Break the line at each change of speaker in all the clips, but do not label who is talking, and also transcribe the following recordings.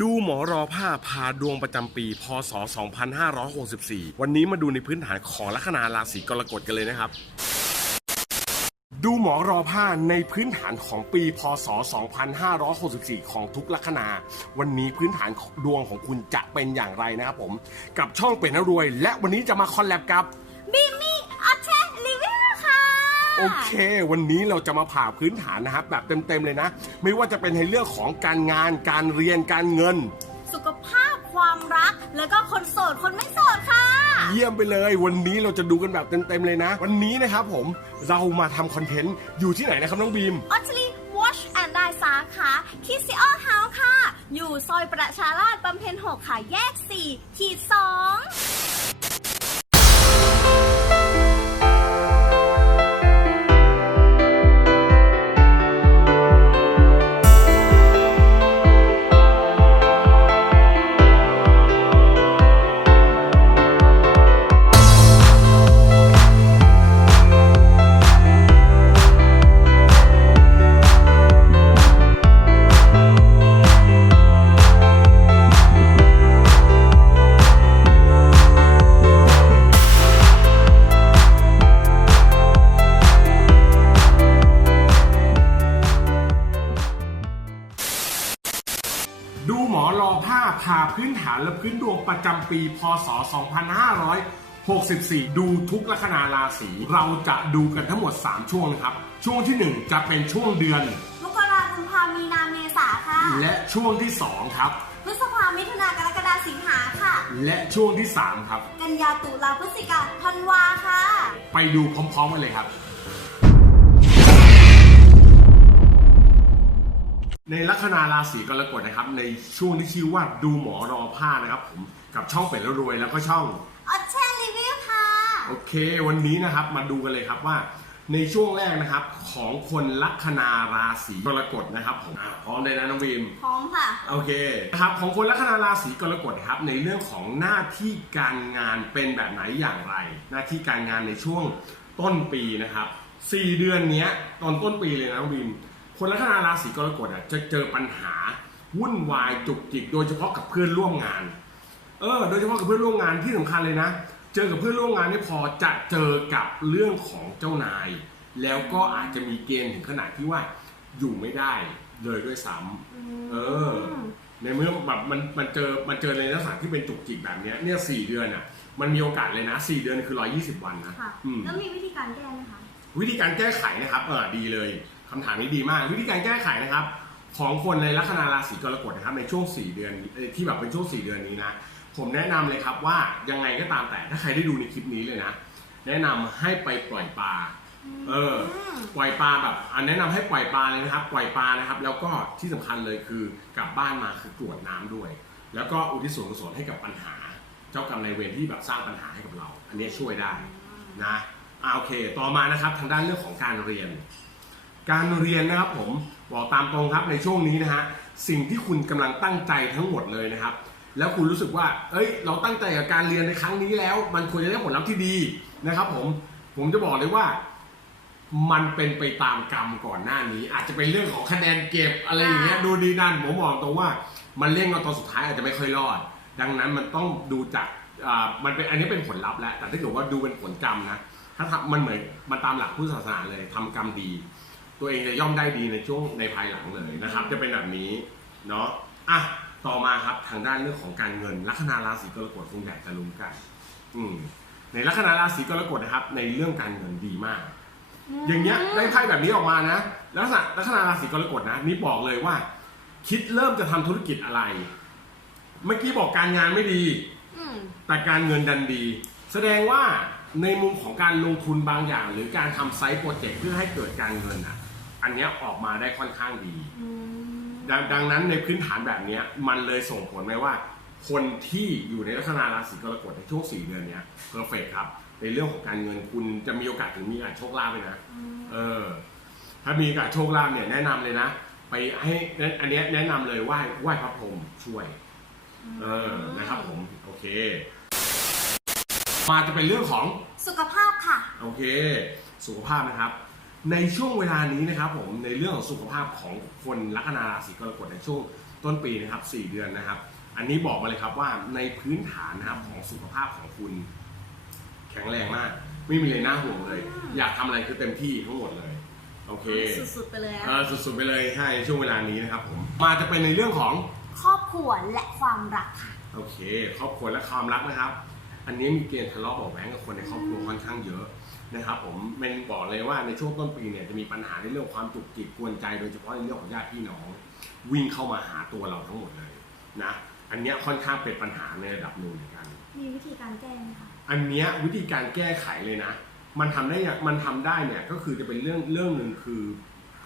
ดูหมอรอผ้าพาดวงประจำปี พศ 2564 วันนี้มาดูในพื้นฐานของลัคนาราศีกรกฎกันเลยนะครับ ดูหมอรอผ้าในพื้นฐานของปี พศ 2564 ของทุกลัคนา วันนี้พื้นฐานดวงของคุณจะเป็นอย่างไรนะครับผม กับช่องเป็นนรวย และวันนี้จะมาคอลแลบกับ
บิมมี่
โอเค วันนี้เราจะมาผ่าพื้นฐานนะครับ แบบเต็มๆเลยนะ ไม่ว่าจะเป็นในเรื่องของการงานการเรียนการเงิน
สุขภาพความรัก แล้วก็คนโสดคนไม่โสดค่ะ
เยี่ยมไปเลย วันนี้เราจะดูกันแบบเต็มๆเลยนะ วันนี้นะครับผมเรามาทำคอนเทนต์อยู่ที่ไหนนะครับน้องบีม
ออชลีวอชแอนด์ไดสาขาคิซิออเฮาส์ค่ะ อยู่ซอยประชาราษฎร์บำเพ็ญ6ค่ะแยก4ขีด2
และพื้นดวงประจำปี พศ 2564 ดูทุกลัคนาราศี เราจะดูกันทั้งหมด 3 ช่วงนะครับ ช่วงที่ 1 จะเป็นช่วงเดือน
มกราคมพามีนาเมษาค่ะ
และช่วงที่ 2 ครับ
พฤษภามิถุนากรกฎาสิงหาค่ะ
และช่วงที่ 3 ครับ
กันยาตุลาพฤศจิกาธันวาค่ะ
ไปดูพร้อมๆกันเลยครับ ในลัคนาราศีกรกฎนะครับ ในช่วงที่ชื่อว่าดูหมอรอผ้านะครับผมกับช่องเป็ดแล้วรวยแล้วก็ช่อง
ออชเชนรีวิวค่ะ
โอเค วันนี้นะครับมาดูกันเลยครับว่า ในช่วงแรกนะครับของคนลัคนาราศีกรกฎนะครับผมอะพร้อมเลยนะน้องบีม
พร้อมค่ะ
โอเคนะครับของคนลัคนาราศีกรกฎนะครับในเรื่องของหน้าที่การงานเป็นแบบไหนอย่างไร หน้าที่การงานในช่วงต้นปีนะครับสี่เดือนเนี้ยตอนต้นปีเลยนะน้องบีม คนลัคนาราศีกรกฎอะจะเจอปัญหาวุ่นวายจุกจิก โดยเฉพาะกับเพื่อนร่วมงาน เออ โดยเฉพาะกับเพื่อนร่วมงานที่สำคัญเลยนะ เจอกับเพื่อนร่วมงานนี่พอจะเจอกับเรื่องของเจ้านาย แล้วก็อาจจะมีเกณฑ์ถึงขนาดที่ว่าอยู่ไม่ได้เลยด้วยซ้ำเออ ในเมื่อแบบมันมันเจอมันเจอในลักษณะที่เป็นจุกจิกแบบเนี้ยเนี่ยสี่เดือนอะมันมีโอกาสเลยนะสี่เดือนคือร้อยี่สิบวันนะ
ค่ะ
อืม
แล้วมีวิธีการแก้ไหมคะ
วิธีการแก้ไขนะครับเออดีเลย คำถามนี้ดีมาก วิธีการแก้ไขนะครับ ของคนในลัคนาราศีกรกฎนะครับ ในช่วง 4 เดือนที่แบบเป็นช่วง 4 เดือนนี้นะผมแนะนำเลยครับว่ายังไงก็ตามแต่ถ้าใครได้ดูในคลิปนี้เลยนะ แนะนำให้ไปปล่อยปลาเออปล่อยปลาแบบอันแนะนำให้ปล่อยปลาเลยนะครับ ปล่อยปลานะครับ แล้วก็ที่สำคัญเลยคือกลับบ้านมาคือกรวดน้ำด้วย แล้วก็อุทิศส่วนกุศลให้กับปัญหา เจ้ากรรมนายเวรที่แบบสร้างปัญหาให้กับเรา อันนี้ช่วยได้นะอ่าโอเค ต่อมานะครับทางด้านเรื่องของการเรียน การเรียนนะครับผมบอกตามตรงครับในช่วงนี้นะฮะสิ่งที่คุณกำลังตั้งใจทั้งหมดเลยนะครับ แล้วคุณรู้สึกว่า เอ้ย เราตั้งใจกับการเรียนในครั้งนี้แล้ว มันควรจะได้ผลลัพธ์ที่ดีนะครับ ผมผมจะบอกเลยว่า มันเป็นไปตามกรรมก่อนหน้านี้ อาจจะเป็นเรื่องของคะแนนเก็บอะไรอย่างเงี้ยดูดีนั่นผมบอกตรงว่า มันเร่งมาตอนสุดท้ายอาจจะไม่ค่อยรอด ดังนั้นมันต้องดูจากอ่ามันเป็นอันนี้เป็นผลลัพธ์แล้วแต่ถ้าเกิดว่าดูเป็นผลกรรมนะถ้าทำมันเหมือนมันตามหลักพุทธศาสนาเลยทำกรรมดี ตัวเองจะย่อมได้ดีในช่วงในภายหลังเลยนะครับ จะเป็นแบบนี้เนาะอะต่อมาครับทางด้านเรื่องของการเงินลัคนาราศีกรกฎคงอยากจะรู้กัน อืมในลัคนาราศีกรกฎนะครับ ในเรื่องการเงินดีมาก อย่างเงี้ยได้ไพ่แบบนี้ออกมานะลักษณะลัคนาราศีกรกฎนะนี่บอกเลยว่า คิดเริ่มจะทำธุรกิจอะไร เมื่อกี้บอกการงานไม่ดี
อืม
แต่การเงินดันดี แสดงว่าในมุมของการลงทุนบางอย่าง หรือการทำไซต์โปรเจกต์เพื่อให้เกิดการเงินอะ อันเนี้ยออกมาได้ค่อนข้างดี
อืม
ดงดังนั้นในพื้นฐานแบบเนี้ยมันเลยส่งผลไหมว่า คนที่อยู่ในลัคนาราศีกรกฎในช่วงสี่เดือนเนี้ยเพอร์เฟกครับ ในเรื่องของการเงินคุณจะมีโอกาสถึงมีโอกาสโชคลาภเลยนะเออ ถ้ามีโอกาสโชคลาภเนี่ยแนะนำเลยนะ ไปให้อันเนี้ยแนะนำเลยไหว้ไหว้พระพรหมช่วย เออนะครับผมโอเค มาจะเป็นเรื่องของ
สุขภาพค่ะ
โอเค สุขภาพนะครับ ในช่วงเวลานี้นะครับผมในเรื่องของสุขภาพของคนลัคนาราศีกรกฎในช่วงต้นปีนะครับสี่เดือนนะครับ อันนี้บอกมาเลยครับว่าในพื้นฐานนะครับของสุขภาพของคุณ แข็งแรงมาก ไม่มีเลยน่าห่วงเลย อยากทำอะไรคือเต็มที่ทั้งหมดเลยโอเค
สุดๆไปเลยอะ
เออสุดๆไปเลยให้ช่วงเวลานี้นะครับผมมาจะเป็นในเรื่องของ
ครอบครัวและความรักค่ะ
โอเคครอบครัวและความรักนะครับ อันนี้มีเกณฑ์ทะเลาะเบาะแว้งกับคนในครอบครัวค่อนข้างเยอะ นะครับผมเป็นบอกเลยว่าในช่วงต้นปีเนี่ยจะมีปัญหาในเรื่องความจุกจิกกวนใจ โดยเฉพาะในเรื่องของญาติพี่น้อง วิ่งเข้ามาหาตัวเราทั้งหมดเลยนะอันเนี้ยค่อนข้างเป็นปัญหาในระดับหนึ่งเหมือนกัน
มีวิธีการแก้ไหมคะ
อันเนี้ยวิธีการแก้ไขเลยนะ มันทำได้อย่างมันทำได้เนี่ยก็คือจะเป็นเรื่องเรื่องหนึ่งคือ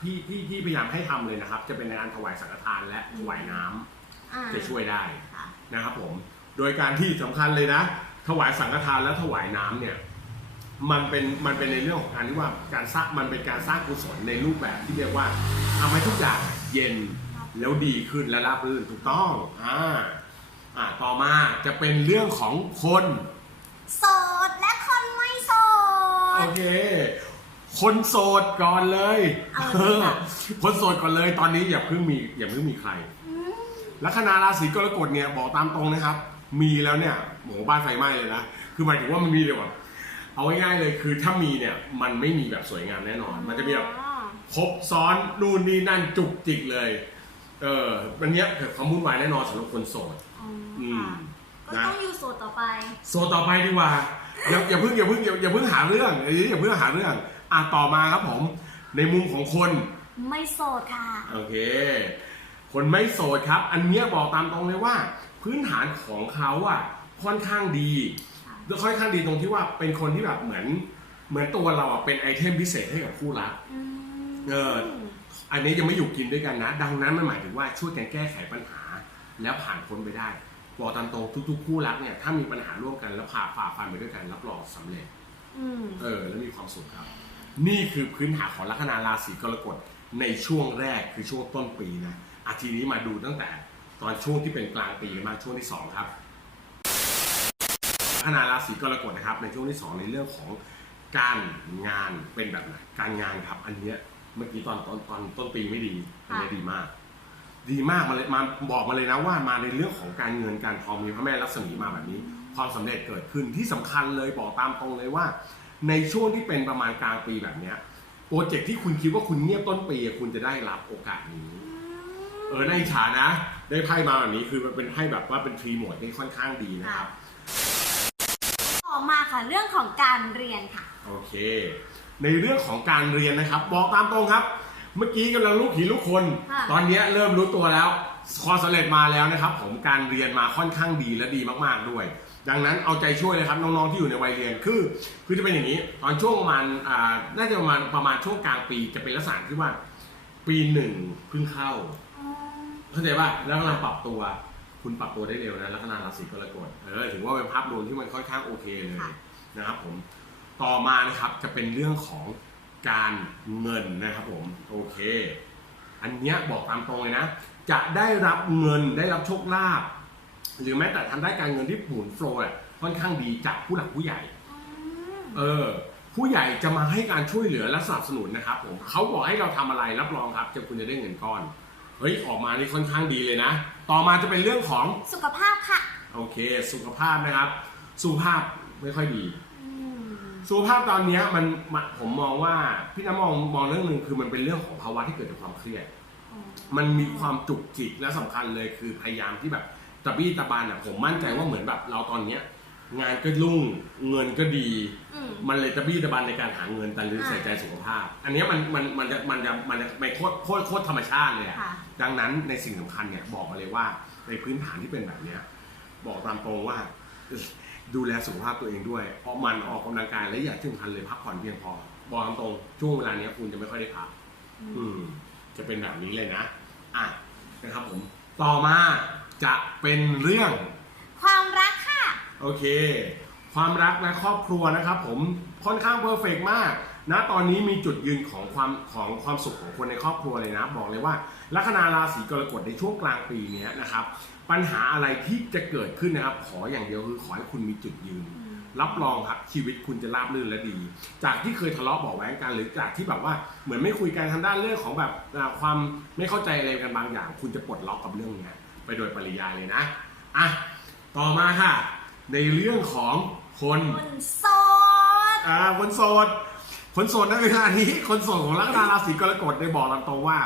ที่ที่ที่พยายามให้ทำเลยนะครับ จะเป็นในการถวายสังฆทานและถวายน้ำ
อ่า
จะช่วยได้
ค่ะ
นะครับผมโดยการที่สำคัญเลยนะ ถวายสังฆทานและถวายน้ำเนี่ย มันเป็นมันเป็นในเรื่องของการที่ว่าการสร้างมันเป็นการสร้างกุศลในรูปแบบที่เรียกว่าทำให้ทุกอย่างเย็นแล้วดีขึ้นและราบรื่นถูกต้องอ่าอ่าต่อมาจะเป็นเรื่องของคน
โสดและคนไม่โส
โอ
ด
เค คนโสดก่อนเลย
เอาเลยค่ะ
คนโสดก่อนเลยตอนนี้อย่าเพิ่งมีอย่าเพิ่งมีใคร
อืม
ลัคนาราศีกรกฎเนี่ยบอกตามตรงนะครับ มีแล้วเนี่ยโหบ้านไฟไหม้เลยนะ คือหมายถึงว่ามันมีเลยแบบ เอาง่ายๆเลยคือถ้ามีเนี่ยมันไม่มีแบบสวยงามแน่นอน มันจะมีแบบ
อ๋อ
ครบซ้อนนู่นนี่นั่นจุกจิกเลย เออมันเนี้ยเกิดความวุ่นวายแน่นอนสำหรับคนโสด
อ๋อ
อื
ค่ะ
ม
ก็
นะ
ต้องอยู่โสดต่อไป
โซนต่อไปดีกว่าอย่าอย่าเพิ่งอย่าเพิ่งอย่าอย่าเพิ่งหาเรื่องอย่าอย่าเพิ่งหาเรื่อง อะต่อมาครับผม ในมุมของคน
ไม่โสดค่ะ
โอเค คนไม่โสดครับ อันเนี้ยบอกตามตรงเลยว่า พื้นฐานของเขาอะค่อนข้างดี ค่อนข้างดีตรงที่ว่าเป็นคนที่แบบเหมือน เหมือนตัวเราอะเป็นไอเทมพิเศษให้กับคู่รัก
อืม
เอออันนี้ยังไม่อยู่กินด้วยกันนะ ดังนั้นมันหมายถึงว่าช่วยกันแก้ไขปัญหา แล้วผ่านพ้นไปได้บอกตามตรงทุกๆ คู่รักเนี่ยถ้ามีปัญหาร่วมกันแล้วผ่าฝ่าฟันไปด้วยกันรับรองสำเร็จ
อืม
เออ แล้วมีความสุขครับ นี่คือพื้นฐานของลัคนาราศีกรกฎในช่วงแรกคือช่วงต้นปีนะอาทีนี้มาดูตั้งแต่ตอนช่วงที่เป็นกลางปีมาช่วงที่สองครับลั คนาราศีกรกฎนะครับ ในช่วงที่สองในเรื่องของการงานเป็นแบบไหนการงานครับ อันเนี้ยเมื่อกี้ตอนตอนตอนต้นปีไม่ดีอันนี้ดีมาก ดีมากมาเลยมาบอกมาเลยนะว่ามาในเรื่องของการเงินการทองมีพระแม่ลักษมีมาแบบนี้ ความสำเร็จเกิดขึ้นที่สำคัญเลยบอกตามตรงเลยว่า ในช่วงที่เป็นประมาณกลางปีแบบเนี้ยโปรเจกต์ที่คุณคิดว่าคุณเงียบต้นปีคุณจะได้รับโอกาสนี้ เออในฉานะ ได้ไพ่มาแบบนี้คือมันเป็นไพ่แบบว่าเป็นทรีโหมดที่ค่อนข้างดีนะครับ
มาค่ะ เรื่องของการเรียนค่ะ
โอเค ในเรื่องของการเรียนนะครับ บอกตามตรงครับ เมื่อกี้กำลังลูกผีลูกคน
ค่ะ
ตอนเนี้ยเริ่มรู้ตัวแล้วความสำเร็จมาแล้วนะครับ ผมการเรียนมาค่อนข้างดีและดีมากๆด้วย ดังนั้นเอาใจช่วยเลยครับน้องๆที่อยู่ในวัยเรียนคือคือจะเป็นอย่างนี้ ตอนช่วงประมาณอ่าน่าจะประมาณประมาณช่วงกลางปีจะเป็นลักษณะที่ว่า ปีหนึ่งเพิ่งเข้า
อืม
เข้าใจป่ะแล้วกำลังปรับตัว คุณปรับตัวได้เร็วนะลัคนาราศีกรกฎเออถือว่าเป็นภาพรวมที่มันค่อนข้างโอเคเลยนะครับผมต่อมานะครับจะเป็นเรื่องของการเงินนะครับผมโอเค อันเนี้ยบอกตามตรงเลยนะ จะได้รับเงินได้รับโชคลาภหรือแม้แต่ทำได้การเงินที่หมุนโฟลว์อะค่อนข้างดีจากผู้หลักผู้ใหญ่
อืม
เออผู้ใหญ่จะมาให้การช่วยเหลือและสนับสนุนนะครับผมเขาบอกให้เราทำอะไรรับรองครับจะคุณจะได้เงินก้อนเฮ้ยออกมานี่ค่อนข้างดีเลยนะ ต่อมาจะเป็นเรื่องของ
สุขภาพค่ะ
โอเค สุขภาพนะครับ สุขภาพไม่ค่อยดี
อืม
สุขภาพตอนเนี้ยมันมันผมมองว่าพี่น้ำมองมองเรื่องหนึ่งคือมันเป็นเรื่องของภาวะที่เกิดจากความเครียด มันมีความจุกจิกและสำคัญเลยคือพยายามที่แบบตะบี้ตะบานอะผมมั่นใจว่าเหมือนแบบเราตอนเนี้ย งานก็รุ่งเงินก็ดี
อืม
มันเลยตะบี้ตะบันในการหาเงินแต่ลืมใส่ใจสุขภาพ อันเนี้ยมันมันมันจะมันจะมันจะไปโคตรโคตรโคตรธรรมชาติเลยอะ
ค่ะ
ดังนั้นในสิ่งสำคัญเนี่ยบอกมาเลยว่าในพื้นฐานที่เป็นแบบเนี้ยบอกตามตรงว่า ดูแลสุขภาพตัวเองด้วย เพราะมันออกกำลังกายและอย่าที่สำคัญเลยพักผ่อนเพียงพอ บอกตามตรงช่วงเวลาเนี้ยคุณจะไม่ค่อยได้พัก อืม จะเป็นแบบนี้เลยนะ อะนะครับผม ต่อมาจะเป็นเรื่อง
ความรักค่ะ
โอเค ความรักและครอบครัวนะครับ ผมค่อนข้างเพอร์เฟกมากนะตอนนี้มีจุดยืนของความของความสุขของคนในครอบครัวเลยนะ บอกเลยว่า ลัคนาราศีกรกฎในช่วงกลางปีนี้นะครับ ปัญหาอะไรที่จะเกิดขึ้นนะครับ ขออย่างเดียวคือขอให้คุณมีจุดยืน รับรองครับชีวิตคุณจะราบรื่นและดี จากที่เคยทะเลาะเบาะแว้งกันหรือจากที่แบบว่าเหมือนไม่คุยกันทางด้านเรื่องของแบบความไม่เข้าใจอะไรกันบางอย่าง คุณจะปลดล็อกกับเรื่องนี้ไปโดยปริยายเลยนะอะต่อมาค่ะ ในเรื่องของคน
คนโสด
อ่าคนโสดคนโสดในเวลานี้คนโสดของลัคนาราศีกรกฎได้บอกตามตรงว่า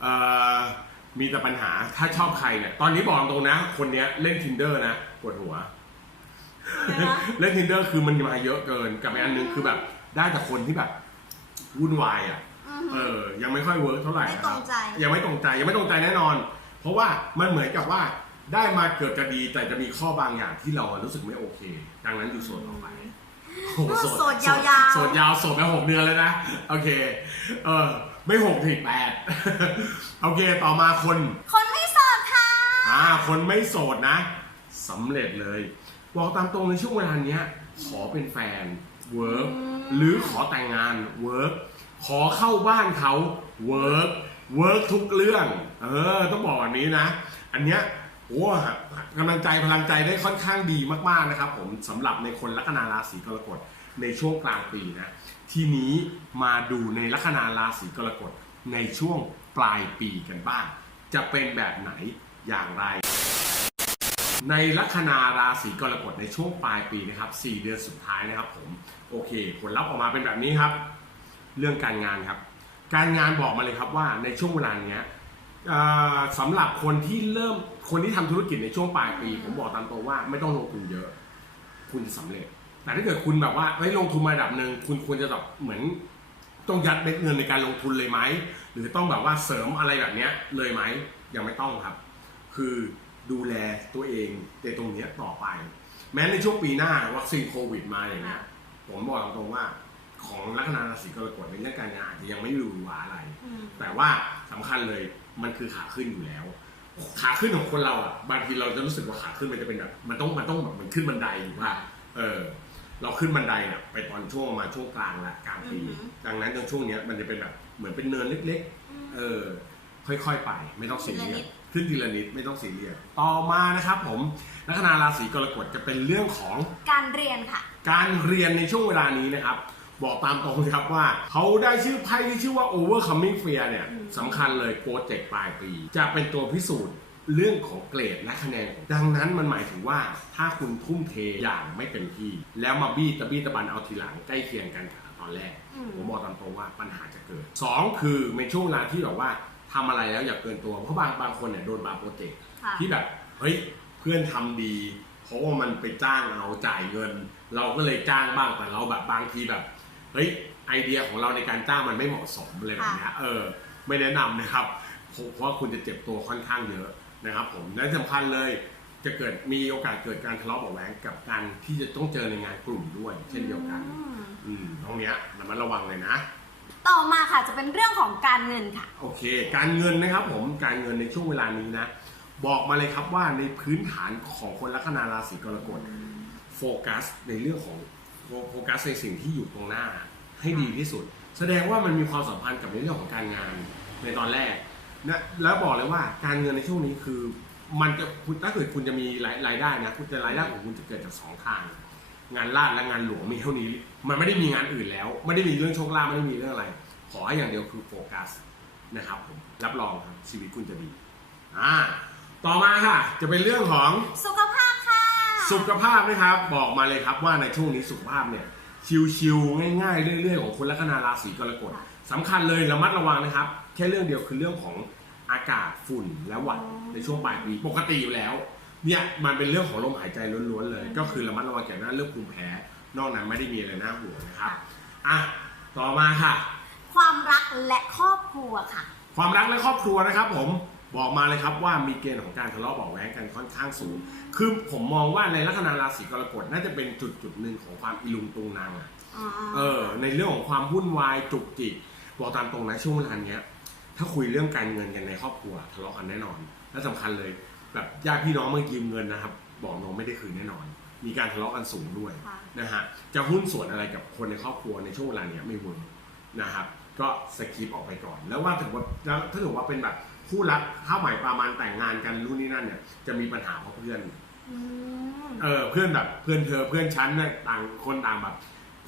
เอ่อมีแต่ปัญหาถ้าชอบใครเนี่ยตอนนี้บอกตรงนะ คนเนี้ยเล่น tinder นะปวดหัว เล่น tinder คือมันมาเยอะเกินกับอีกอันหนึงคือแบบ ได้แต่คนที่แบบวุ่นวายอะ
อือหื
เอ
อ
อ ยังไม่ค่อยเวิร์กเท่าไหร่
ไม่
นะค
ต
รั
ร
บ
งใจ
ยังไม่ตรงใจ ยังไม่ตรงใจแน่นอน เพราะว่ามันเหมือนกับว่า ได้มาเกิดจะดีแต่จะมีข้อบางอย่างที่เรารู้สึกไม่โอเค ดังนั้นอยู่โสดต่อไปโอ้โห
โสดยาวๆ
โสดยาวโสดไปหกเดือนแล้วนะโอเคเออไม่หกถึงแปดโอเคต่อมาคน
คนไม่โสดค่ะ
อ่าคนไม่โสดนะสำเร็จเลยบอกตามตรงในช่วงเวลาเนี้ย ขอเป็นแฟนเวิร์ก
อืม
หรือขอแต่งงานเวิร์กขอเข้าบ้านเขาเวิร์กเวิร์กทุกเรื่อง เออ ต้องบอกแบบนี้นะ อันเนี้ย โอ้กำลังใจพลังใจได้ค่อนข้างดีมากๆนะครับ ผมสำหรับในคนลัคนาราศีกรกฎในช่วงกลางปีนะทีนี้มาดูในลัคนาราศีกรกฎในช่วงปลายปีกันบ้าง จะเป็นแบบไหนอย่างไร ในลัคนาราศีกรกฎในช่วงปลายปีนะครับ 4 เดือนสุดท้ายนะครับผมโอเค ผลลัพธ์ออกมาเป็นแบบนี้ครับ เรื่องการงานครับ การงานบอกมาเลยครับว่าในช่วงเวลาเนี้ย สำหรับคนที่เริ่มคนที่ทำธุรกิจในช่วงปลายปี ผมบอกตามตรงว่าไม่ต้องลงทุนเยอะ คุณจะสำเร็จ แต่ถ้าเกิดคุณแบบว่าเฮ้ยลงทุนมาระดับหนึ่งคุณควรจะแบบเหมือนต้องยัดเม็ดเงินในการลงทุนเลยไหมหรือต้องแบบว่าเสริมอะไรแบบเนี้ยเลยไหมยังไม่ต้องครับ คือดูแลตัวเองในตรงเนี้ยต่อไป แม้ในช่วงปีหน้าวัคซีนโควิดมาอย่างเงี้ยผมบอกตรงๆว่าของลัคนาราศีกรกฎในเรื่องการงานอาจจะยังไม่รู้ว่าอะไร
อืม
แต่ว่าสำคัญเลย มันคือขาขึ้นอยู่แล้ว ขาขึ้นของคนเราอะบางทีเราจะรู้สึกว่าขาขึ้นมันจะเป็นแบบมันต้องมันต้องแบบมันขึ้นบันไดอยู่ว่าเออเราขึ้นบันไดเนี่ยไปตอนช่วงประมาณช่วงกลางละกลางปี
อือหือ
ดังนั้นตรงช่วงเนี้ยมันจะเป็นแบบเหมือนเป็นเนินเล็ก ๆ เออ ค่อยๆไป ไม่ต้องซีเรียสขึ้นทีละนิดไม่ต้องซีเรียสต่อมานะครับผมลัคนาราศีกรกฎจะเป็นเรื่องของ
การเรียนค่ะ
การเรียนในช่วงเวลานี้นะครับ บอกตามตรงเลยครับว่า เขาได้ชื่อไพ่ที่ชื่อว่า overcoming fear เนี่ย
อืม
สำคัญเลยโปรเจกต์ปลายปี จะเป็นตัวพิสูจน์เรื่องของเกรดและคะแนน ดังนั้นมันหมายถึงว่าถ้าคุณทุ่มเทอย่างไม่เต็มที่ แล้วมาบี้ตะบี้ตะบันเอาทีหลังใกล้เคียงกันกับตอนแรก
อืม
ผมบอกตามตรงว่าปัญหาจะเกิด 2 คือในช่วงเวลาที่แบบว่าทำอะไรแล้วอย่าเกินตัว เพราะบางบางคนเนี่ยโดนบางโปรเจกต์
ค่ะ
ที่แบบเฮ้ยเพื่อนทำดี เพราะว่ามันไปจ้างเราจ่ายเงิน เราก็เลยจ้างบ้างแต่เราแบบบางทีแบบ เฮ้ยไอเดียของเราในการจ้างมันไม่เหมาะสมอะไรแบบเนี้ยเออไม่แนะนำนะครับเพราะเพราะว่าคุณจะเจ็บตัวค่อนข้างเยอะนะครับ ผมและสำคัญเลยจะเกิดมีโอกาสเกิดการทะเลาะเบาะแว้งกับการที่จะต้องเจอในงานกลุ่มด้วย เช่นเดียวกัน
อืม
อืมตรงเนี้ยระมัดระวังเลยนะ
ต่อมาค่ะจะเป็นเรื่องของการเงินค่ะ
โอเค การเงินนะครับ ผมการเงินในช่วงเวลานี้นะ บอกมาเลยครับว่าในพื้นฐานของคนลัคนาราศีกรกฎโฟกัสในเรื่องของ โฟโฟกัสในสิ่งที่อยู่ตรงหน้า ให้ดีที่สุด แสดงว่ามันมีความสัมพันธ์กับในเรื่องของการงานในตอนแรกนะแล้วบอกเลยว่าการเงินในช่วงนี้คือ มันจะคุณถ้าเกิดคุณจะมีรายรายได้นะคุณจะรายได้ของคุณจะเกิดจากสองทางงานลาดและงานหลวงมีเท่านี้ มันไม่ได้มีงานอื่นแล้ว ไม่ได้มีเรื่องโชคลาภไม่ได้มีเรื่องอะไร ขอให้อย่างเดียวคือโฟกัสนะครับผมรับรองครับชีวิตคุณจะดีอ่าต่อมาค่ะ จะเป็นเรื่องของ
สุขภาพค่ะ
สุขภาพนะครับ บอกมาเลยครับว่าในช่วงนี้สุขภาพเนี่ยชิวๆง่ายๆเรื่อยๆของคนลัคนาราศีกรกฎสำคัญเลยระมัดระวังนะครับ แค่เรื่องเดียวคือเรื่องของอากาศฝุ่นและหวัดในช่วงปลายปีปกติอยู่แล้ว เนี่ยมันเป็นเรื่องของลมหายใจล้วนๆเลย ก็คือระมัดระวังเกี่ยวกับเรื่องภูมิแพ้ นอกนั้นไม่ได้มีอะไรน่าห่วงนะครับอะต่อมาค่ะ
ความรักและครอบครัวค่ะ
ความรักและครอบครัวนะครับผม บอกมาเลยครับว่ามีเกณฑ์ของการทะเลาะเบาะแว้งกันค่อนข้างสูง คือผมมองว่าในลัคนาราศีกรกฎน่าจะเป็นจุดจุดๆหนึ่งของความอิลุงตุงนางอะเออ ในเรื่องของความวุ่นวายจุกจิกบอกตามตรงนะช่วงเวลาเนี้ย ถ้าคุยเรื่องการเงินกันในครอบครัวทะเลาะกันแน่นอน และสำคัญเลยแบบญาติพี่น้องเมื่อยืมเงินนะครับ บอกน้องไม่ได้คืนแน่นอน มีการทะเลาะกันสูงด้วย
ค่ะ
นะฮะจะหุ้นส่วนอะไรกับคนในครอบครัวในช่วงเวลาเนี้ยไม่เวิร์กนะครับ ก็สกิปออกไปก่อน แล้วว่าถือว่าแล้วถ้าถือว่าเป็นแบบ คู่รักข้าวใหม่ปลามันแต่งงานกันรุ่นนี้นั่นเนี่ยจะมีปัญหาเพราะเพื่อน
อืม
เออเพื่อนแบบเพื่อนเธอเพื่อนฉันเนี่ยต่างคนต่างแบบ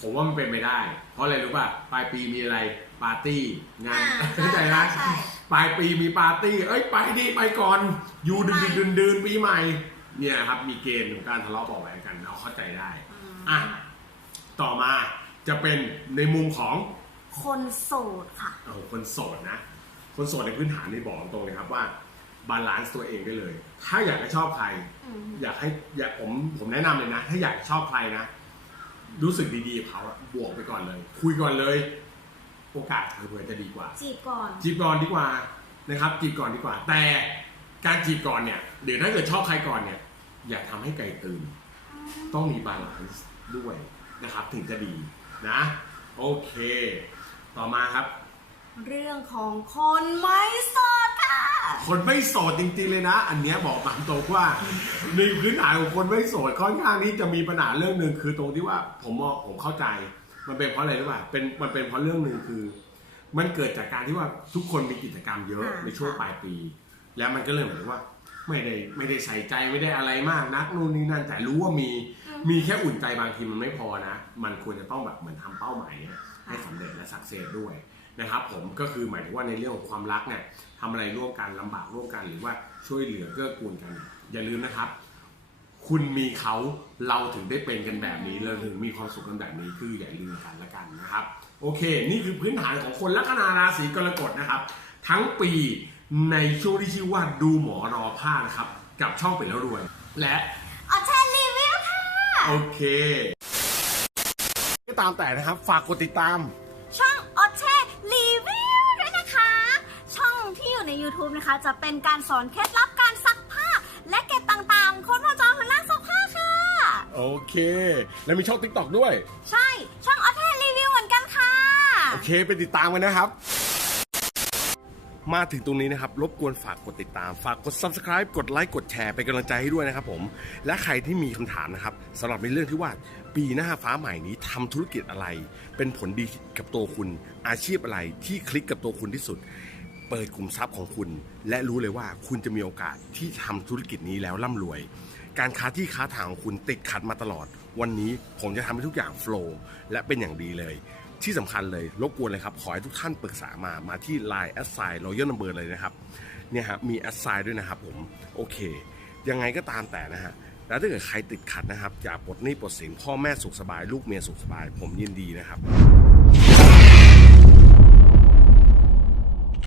ผมว่ามันเป็นไม่ได้ เพราะอะไรรู้ป่ะปลายปีมีอะไรปาร์ตี้งาน
อ่า
เข้าใจนะ
ใช่
ปลายปีมีปาร์ตี้ เอ้ยไปดิไปก่อน อยู่ดึ
ปี
น
ใหม่
ดึนดืนปีใหม่ เนี่ยครับมีเกณฑ์ของการทะเลาะเบาะแหวงกันเราเข้าใจได้ อะ ต่อมาจะเป็นในมุมของ
คนโสดค่ะ
เอาคนโสดนะ คนโสดในพื้นฐานนี่บอกตรงเลยครับว่าบาลานซ์ตัวเองได้เลย ถ้าอยากจะชอบใคร
อืม
อยากให้อยากผมผมแนะนำเลยนะ ถ้าอยากชอบใครนะ รู้สึกดีๆกับเขาอะบวกไปก่อนเลย คุยก่อนเลย โอกาสเผื่อๆจะดีกว่า
จีบก่อน
จีบก่อนดีกว่านะครับ จีบก่อนดีกว่า แต่การจีบก่อนเนี่ยเดี๋ยวถ้าเกิดชอบใครก่อนเนี่ย อย่าทำให้ไกลตื่น ต้องมีบาลานซ์ด้วยนะครับ ถึงจะดีนะ โอเค ต่อมาครับ
เรื่องของคนไม่โสดค่ะ
คนไม่โสดจริงๆเลยนะ อันเนี้ยบอกตามตรงว่าในพื้นฐานของคนไม่โสดค่อนข้างที่จะมีปัญหาเรื่องหนึ่งคือตรงที่ว่าผมมองผมเข้าใจ มันเป็นเพราะอะไรรู้ป่ะเป็นมันเป็นเพราะเรื่องหนึ่งคือ มันเกิดจากการที่ว่าทุกคนมีกิจกรรมเยอะ
อ่า
ในช่วงปลายปี แล้วมันก็เลยเหมือนว่า ไม่ได้ไม่ได้ใส่ใจไม่ได้อะไรมากนักนู่นนี่นั่นแต่รู้ว่ามีมีแค่อุ่นใจบางทีมันไม่พอนะ มันควรจะต้องแบบเหมือนทำเป้าหมายเนี่ยให้สำเร็จและสักเซสด้วย นะครับผมก็คือหมายถึงว่าในเรื่องของความรักเนี่ยทำอะไรร่วมกันลำบากร่วมกันหรือว่าช่วยเหลือเกื้อกูลกัน อย่าลืมนะครับ คุณมีเขาเราถึงได้เป็นกันแบบนี้เราถึงมีความสุขกันแบบนี้คืออย่าลืมกันละกันนะครับ โอเค นี่คือพื้นฐานของคนลัคนาราศีกรกฎนะครับ ทั้งปีในช่วงที่ชื่อว่าดูหมอรอผ้านะครับ กับช่องเป็นแล้วรวย และ
ออเทนรีวิวค่ะ
โอเค ก็ตามแต่นะครับฝากกดติดตาม
ใน YouTube นะคะ จะเป็นการสอนเคล็ดลับการซักผ้า และเก็บต่างๆ คนวงจรของล่างซักผ้าค่ะ
โอเค แล้วมีช่อง t ิ k t o k ด้วย
ใช่ ช่องออเทนรีวิวเหมือนกันค่ะ
โอเค ไปติดตามกันนะครับ มาถึงตรงนี้นะครับ รบกวนฝากกดติดตาม ฝากกด subscribe กดไลค์กดแชร์เป็นกำลังใจให้ด้วยนะครับผม และใครที่มีคำถามนะครับสำหรับในเรื่องที่ว่าปีหน้าฟ้าใหม่นี้ทำธุรกิจอะไร เป็นผลดีกับตัวคุณอาชีพอะไรที่คลิกกับตัวคุณที่สุด เปิดขุมทรัพย์ของคุณ และรู้เลยว่าคุณจะมีโอกาสที่ทำธุรกิจนี้แล้วร่ำรวย การค้าที่ค้าทางของคุณติดขัดมาตลอด วันนี้ผมจะทำให้ทุกอย่างโฟล์และเป็นอย่างดีเลยที่สำคัญเลยรบกวนเลยครับ ขอให้ทุกท่านปรึกษามามาที่ Line แอดไซน์รอยัลนัมเบอร์เลยนะครับเนี่ยครับมีแอดไซน์ด้วยนะครับผมโอเค ยังไงก็ตามแต่นะฮะแล้วถ้าเกิดใครติดขัดนะครับอย่าปลดหนี้ปลดสินพ่อแม่สุขสบาย ลูกเมียสุขสบาย ผมยินดีนะครับ